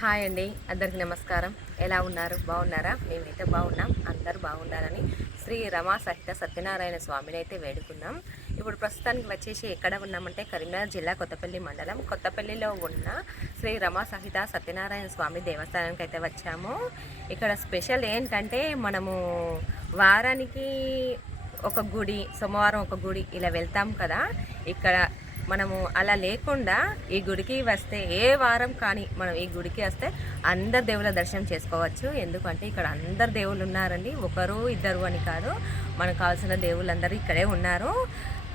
Hi అండి అందరికి నమస్కారం. ఎలా ఉన్నారు? బాగున్నారా? మేమైతే బాగున్నాం అందరూ బాగుండాలని శ్రీ రమా సహిత సత్యనారాయణ స్వామిని అయితే వేడుకున్నాం. ఇప్పుడు ప్రస్తుతానికి వచ్చేసి ఎక్కడ ఉన్నామంటే కరీంనగర్ జిల్లా కొత్తపల్లి మండలం. కొత్తపల్లిలో ఉన్న శ్రీ రమా సహిత సత్యనారాయణ స్వామి దేవస్థానానికి అయితే వచ్చాము. ఇక్కడ స్పెషల్ ఏంటంటే మనము వారానికి ఒక గుడి సోమవారం ఒక గుడి ఇలా వెళ్తాం కదా. ఇక్కడ మనము అలా లేకుండా ఈ గుడికి వస్తే ఏ వారం కానీ మనం ఈ గుడికి వస్తే అందరు దేవుళ్ళ దర్శనం చేసుకోవచ్చు. ఎందుకంటే ఇక్కడ అందరు దేవుళ్ళు ఉన్నారండి. ఒకరు ఇద్దరు అని కాదు. మనకు కావాల్సిన దేవుళ్ళందరూ ఇక్కడే ఉన్నారు.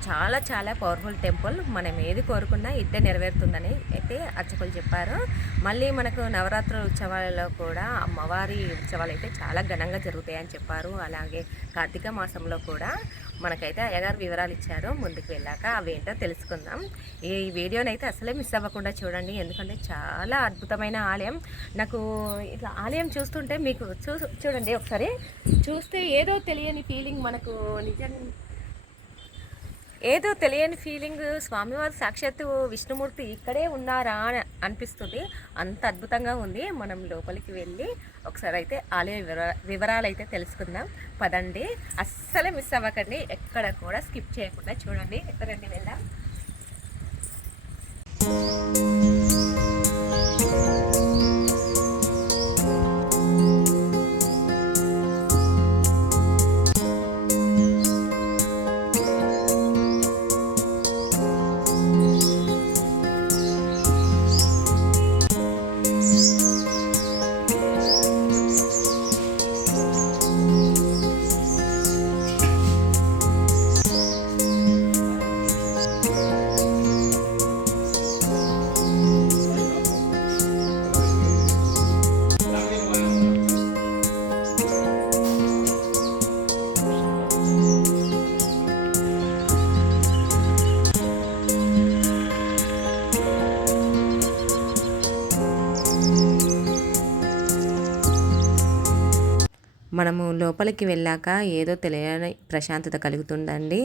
చాలా చాలా పవర్ఫుల్ టెంపుల్ మనం ఏది కోరుకున్నా ఇట్టే నెరవేరుతుందని అయితే అర్చకులు చెప్పారు. మళ్ళీ మనకు నవరాత్రుల ఉత్సవాలలో కూడా అమ్మవారి ఉత్సవాలు అయితే చాలా ఘనంగా జరుగుతాయని చెప్పారు. అలాగే కార్తీక మాసంలో కూడా మనకైతే అయ్యగారు వివరాలు ఇచ్చారు. ముందుకు వెళ్ళాక అవేంటో తెలుసుకుందాం. ఈ వీడియోని అయితే అసలే మిస్ అవ్వకుండా చూడండి. ఎందుకంటే చాలా అద్భుతమైన ఆలయం. నాకు ఇట్లా ఆలయం చూస్తుంటే మీకు చూ చూడండి ఒకసారి. చూస్తే ఏదో తెలియని ఫీలింగ్ మనకు నిజం ఏదో తెలియని ఫీలింగ్ స్వామివారి సాక్షాత్తు విష్ణుమూర్తి ఇక్కడే ఉన్నారా అని అనిపిస్తుంది. అంత అద్భుతంగా ఉంది. మనం లోపలికి వెళ్ళి ఒకసారి అయితే ఆలయ వివరాలు అయితే తెలుసుకుందాం. పదండి. అస్సలు మిస్ అవ్వకండి. ఎక్కడ కూడా స్కిప్ చేయకుండా చూడండి. రండి వెళ్దాం? మనము లోపలికి వెళ్ళాక ఏదో తెలియని ప్రశాంతత కలుగుతుందండి.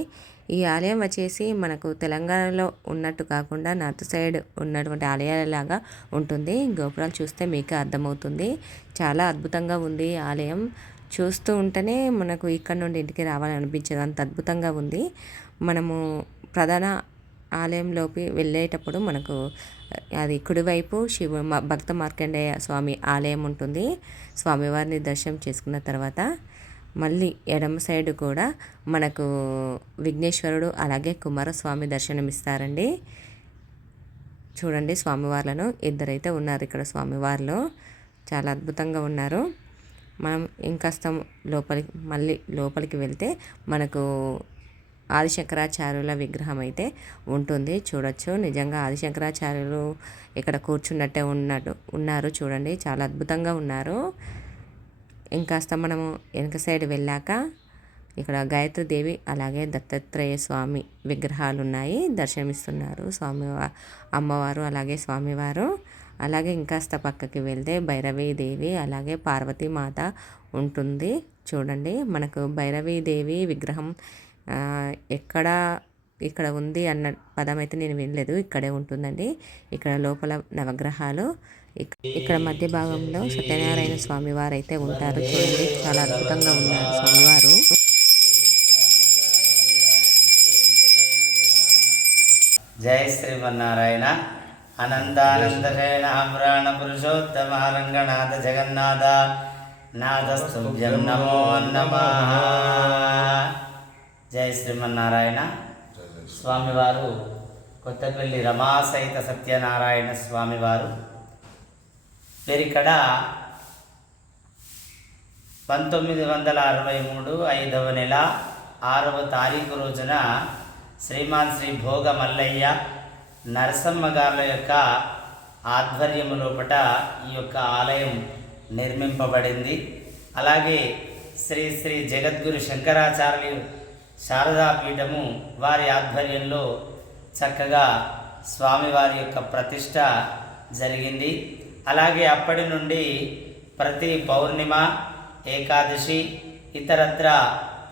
ఈ ఆలయం వచ్చేసి మనకు తెలంగాణలో ఉన్నట్టు కాకుండా నార్త్ సైడ్ ఉన్నటువంటి ఆలయాలలాగా ఉంటుంది. గోపురాలు చూస్తే మీకే అర్థమవుతుంది. చాలా అద్భుతంగా ఉంది ఈ ఆలయం. చూస్తూ ఉంటేనే మనకు ఇక్కడ నుండి ఇంటికి రావాలని అనిపించదు అంత అద్భుతంగా ఉంది. మనము ప్రధాన ఆలయంలోకి వెళ్ళేటప్పుడు మనకు అది కుడివైపు శివ భక్త మార్కండేయ స్వామి ఆలయం ఉంటుంది. స్వామివారిని దర్శనం చేసుకున్న తర్వాత మళ్ళీ ఎడమ సైడ్ కూడా మనకు విఘ్నేశ్వరుడు అలాగే కుమారస్వామి దర్శనం ఇస్తారండి చూడండి స్వామివార్లను ఇద్దరైతే ఉన్నారు ఇక్కడ స్వామివార్లు. చాలా అద్భుతంగా ఉన్నారు. మనం ఇంకాస్త లోపలికి మళ్ళీ లోపలికి వెళ్తే మనకు ఆదిశంకరాచార్యుల విగ్రహం అయితే ఉంటుంది. చూడొచ్చు. నిజంగా ఆదిశంకరాచార్యులు ఇక్కడ కూర్చున్నట్టే ఉన్నట్టు ఉన్నారు. చూడండి. చాలా అద్భుతంగా ఉన్నారు. ఇంకాస్త మనము వెనక సైడ్ వెళ్ళాక ఇక్కడ గాయత్రి దేవి అలాగే దత్తాత్రేయ స్వామి విగ్రహాలు ఉన్నాయి దర్శనమిస్తున్నారు. స్వామి అమ్మవారు అలాగే స్వామివారు. అలాగే ఇంకాస్త పక్కకి వెళ్తే భైరవీ దేవి అలాగే పార్వతీమాత ఉంటుంది. చూడండి. మనకు భైరవీ దేవి విగ్రహం ఎక్కడ ఇక్కడ ఉంది అన్న పదం అయితే నేను వినలేదు. ఇక్కడే ఉంటుందండి. ఇక్కడ లోపల నవగ్రహాలు. ఇక్కడ మధ్య భాగంలో సత్యనారాయణ స్వామి వారు అయితే ఉంటారు. చూడండి చాలా అద్భుతంగా ఉన్నారు స్వామివారు. జయ శ్రీమన్నారాయణ. అనందానందరేణ అమ్రాణ పురుషోత్తమ రంగనాథ జగన్నాథ. నాథస్తుభ్యం నమో నమః. జయ శ్రీమన్నారాయణ. స్వామివారు కొత్తపల్లి రమాసహిత సత్యనారాయణ స్వామివారు. వీరిక్కడ పంతొమ్మిది వందల అరవై మూడు ఐదవ నెల ఆరవ తారీఖు రోజున శ్రీమాన్ శ్రీ భోగ మల్లయ్య నరసమ్మ గారుల యొక్క ఆధ్వర్యము లోపట ఈ యొక్క ఆలయం నిర్మింపబడింది. అలాగే శ్రీ శ్రీ జగద్గురు శంకరాచార్యులు శారదా పీఠము వారి ఆధ్వర్యంలో చక్కగా స్వామివారి యొక్క ప్రతిష్ట జరిగింది. అలాగే అప్పటి నుండి ప్రతి పౌర్ణిమ ఏకాదశి ఇతరత్ర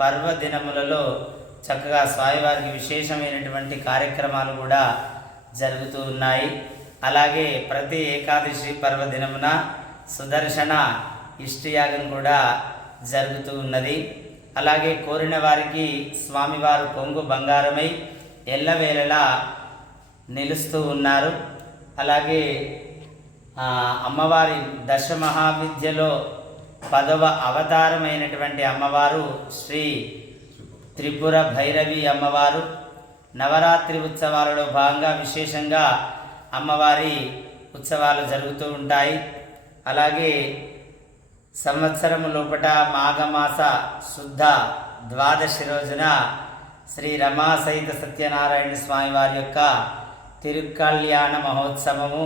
పర్వదినములలో చక్కగా స్వామివారికి విశేషమైనటువంటి కార్యక్రమాలు కూడా జరుగుతూ ఉన్నాయి. అలాగే ప్రతి ఏకాదశి పర్వదినమున సుదర్శన ఇష్టయాగం కూడా జరుగుతూ ఉన్నది. అలాగే కోరిన వారికి స్వామివారు కొంగు బంగారమై ఎల్లవేళలా నిలుస్తూ ఉన్నారు. అలాగే అమ్మవారి దశ మహావిద్యలో పదవ అవతారమైనటువంటి అమ్మవారు శ్రీ త్రిపుర భైరవి అమ్మవారు. నవరాత్రి ఉత్సవాలలో భాగంగా విశేషంగా అమ్మవారి ఉత్సవాలు జరుగుతూ ఉంటాయి. అలాగే సంవత్సరము లోపట మాఘమాస శుద్ధ ద్వాదశి రోజున శ్రీ రమాసహిత సత్యనారాయణ స్వామి వారి యొక్క తిరుకళ్యాణ మహోత్సవము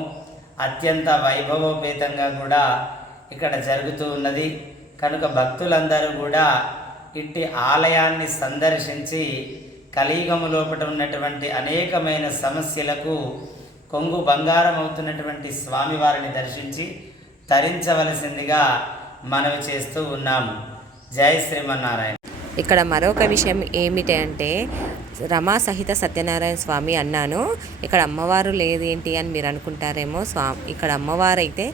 అత్యంత వైభవోపేతంగా కూడా ఇక్కడ జరుగుతూ ఉన్నది. కనుక భక్తులందరూ కూడా ఇట్టి ఆలయాన్ని సందర్శించి కలియుగము లోపట ఉన్నటువంటి అనేకమైన సమస్యలకు కొంగు బంగారం అవుతున్నటువంటి స్వామివారిని దర్శించి తరించవలసిందిగా మనవి చేస్తూ ఉన్నాము. జై శ్రీమన్నారాయణ. ఇక్కడ మరొక విషయం ఏమిటి అంటే రమా సహిత సత్యనారాయణ స్వామి అన్నాను. ఇక్కడ అమ్మవారు లేదేంటి అని మీరు అనుకుంటారేమో స్వా ఇక్కడ అమ్మవారు అయితే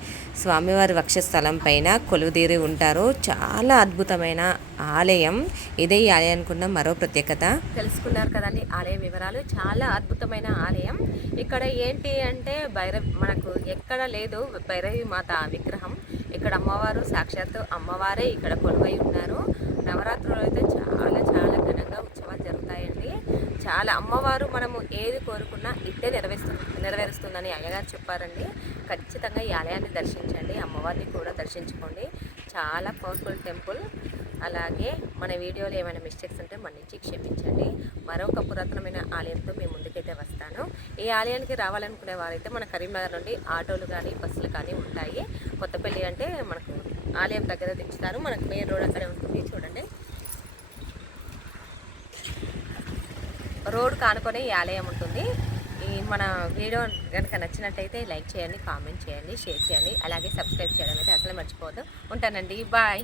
స్వామివారి వక్షస్థలం పైన కొలువుదీరి ఉంటారు. చాలా అద్భుతమైన ఆలయం. ఇదే ఈ ఆలయానికి ఉన్న మరో ప్రత్యేకత. తెలుసుకున్నారు కదండి ఆలయ వివరాలు. చాలా అద్భుతమైన ఆలయం. ఇక్కడ ఏంటి అంటే భైరవ్ మనకు ఎక్కడ లేదు భైరవి మాత విగ్రహం. ఇక్కడ అమ్మవారు సాక్షాత్తు అమ్మవారే ఇక్కడ కొలువై ఉన్నారు. నవరాత్రులు అయితే చాలా చాలా ఘనంగా ఉత్సవాలు జరుగుతాయండి. చాలా అమ్మవారు మనము ఏది కోరుకున్నా ఇట్టే నెరవేరుస్తు నెరవేరుస్తుందని అయ్యగారు చెప్పారండి. ఖచ్చితంగా ఈ ఆలయాన్ని దర్శించండి. అమ్మవారిని కూడా దర్శించుకోండి. చాలా పవర్ఫుల్ టెంపుల్. అలాగే మన వీడియోలో ఏమైనా మిస్టేక్స్ ఉంటే మన్నించి క్షమించండి. మరొక పురాతనమైన ఆలయంతో మీ ముందుకైతే వస్తాను. ఈ ఆలయానికి రావాలనుకునే వారైతే మన కరీంనగర్ నుండి ఆటోలు కానీ బస్సులు కానీ ఉంటాయి. కొత్తపల్లి అంటే మనకు ఆలయం దగ్గర దించుతారు. మనకు మెయిన్ రోడ్ అక్కడే ఉంటుంది. చూడండి. రోడ్ కానుకొని ఈ ఆలయం ఉంటుంది. ఈ మన వీడియో కనుక నచ్చినట్టయితే లైక్ చేయండి కామెంట్ చేయండి షేర్ చేయండి. అలాగే సబ్స్క్రైబ్ చేయడం అయితే అసలు మర్చిపోవద్దు. ఉంటానండి. బాయ్.